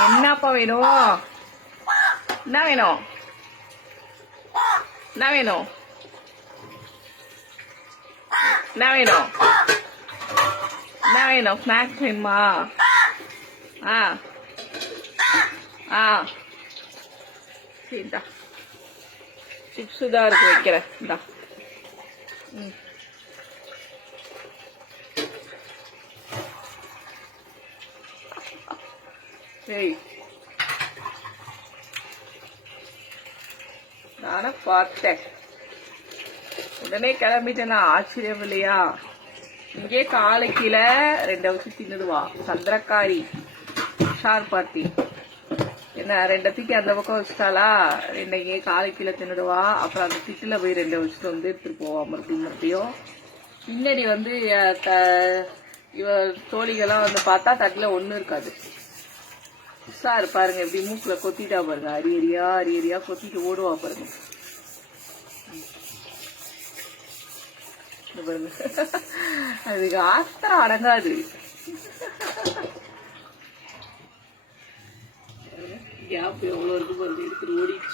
என்னப்பா வேணும்? என்ன வேணும்? என்ன வேணும்? என்ன வேணும்? என்ன வேணும்? ஸ்நாக்ஸ் வேணுமா? ஆ ஆ சரிடா. சிப்ஸு தான் இருக்கு, வைக்கிறேன். இந்தா. ம். ஏய், நானும் பார்த்தேன். உடனே கிளம்பிட்டேனா? ஆச்சரியம் இல்லையா? இங்கே காலை கீழே 2 வச்சு தின்னுடுவா சந்திரக்காரி ஷார் பார்ட்டி. என்ன 2 தூக்கி அந்த பக்கம் வச்சுட்டாளா, 2 இங்கே காலை கீழே தின்னுடுவா. அப்புறம் அந்த திட்டுல போய் 2 வச்சுட்டு வந்து எடுத்துட்டு போவா மறுபடியும். பின்னாடி வந்து இவ தோழிகள்லாம் வந்து பார்த்தா தட்டில் ஒன்றும் இருக்காது. சார் பாருங்க, எப்படி மூக்குல கொத்திட்டா பாருங்க, அரியரியா கொத்திட்டு ஓடுவா பாருங்க. பாருங்க, அதுக்கு ஆஸ்திரம் அடங்காது. கேப் எவ்வளோ இருக்கு பாருங்க, எடுத்துட்டு ஓடிச்சு.